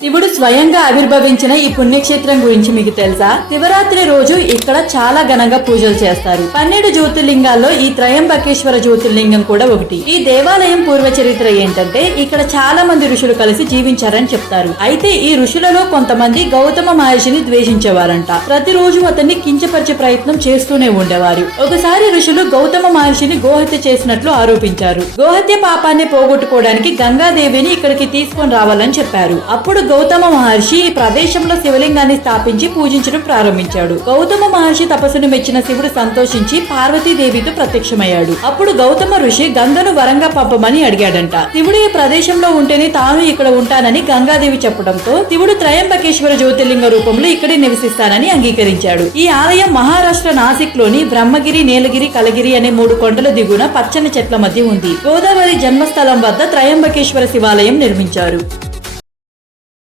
శివుడు స్వయంగా ఆవిర్భవించిన ఈ పుణ్యక్షేత్రం గురించి మీకు తెలుసా? శివరాత్రి రోజు ఇక్కడ చాలా ఘనంగా పూజలు చేస్తారు. 12 జ్యోతిర్లింగాల్లో ఈ త్రయంబకేశ్వర జ్యోతిర్లింగం కూడా ఒకటి. ఈ దేవాలయం పూర్వ చరిత్ర ఏంటంటే ఇక్కడ చాలా మంది ఋషులు కలిసి జీవించారని చెప్తారు. అయితే ఈ ఋషులలో కొంతమంది గౌతమ మహర్షిని ద్వేషించేవారంట. ప్రతిరోజు అతన్ని కించపరిచే ప్రయత్నం చేస్తూనే ఉండేవారు. ఒకసారి ఋషులు గౌతమ మహర్షిని గోహత్య చేసినట్లు ఆరోపించారు. గోహత్య పాపాన్ని పోగొట్టుకోవడానికి గంగాదేవిని ఇక్కడికి తీసుకొని రావాలని చెప్పారు. అప్పుడు గౌతమ మహర్షి ఈ ప్రదేశంలో శివలింగాన్ని స్థాపించి పూజించడం ప్రారంభించాడు. గౌతమ మహర్షి తపస్సును మెచ్చిన శివుడు సంతోషించి పార్వతీదేవితో ప్రత్యక్షమయ్యాడు. అప్పుడు గౌతమ ఋషి గంగను వరంగా పంపమని అడిగాడంట. శివుడు ఈ ప్రదేశంలో ఉంటేనే తాను ఇక్కడ ఉంటానని గంగాదేవి చెప్పడంతో శివుడు త్రయంబకేశ్వర జ్యోతిర్లింగ రూపంలో ఇక్కడే నివసిస్తానని అంగీకరించాడు. ఈ ఆలయం మహారాష్ట్ర నాసిక్ లోని బ్రహ్మగిరి, నీలగిరి, కలగిరి అనే 3 కొండల దిగున పచ్చని చెట్ల మధ్య ఉంది. గోదావరి జన్మస్థలం వద్ద త్రయంబకేశ్వర శివాలయం నిర్మించారు.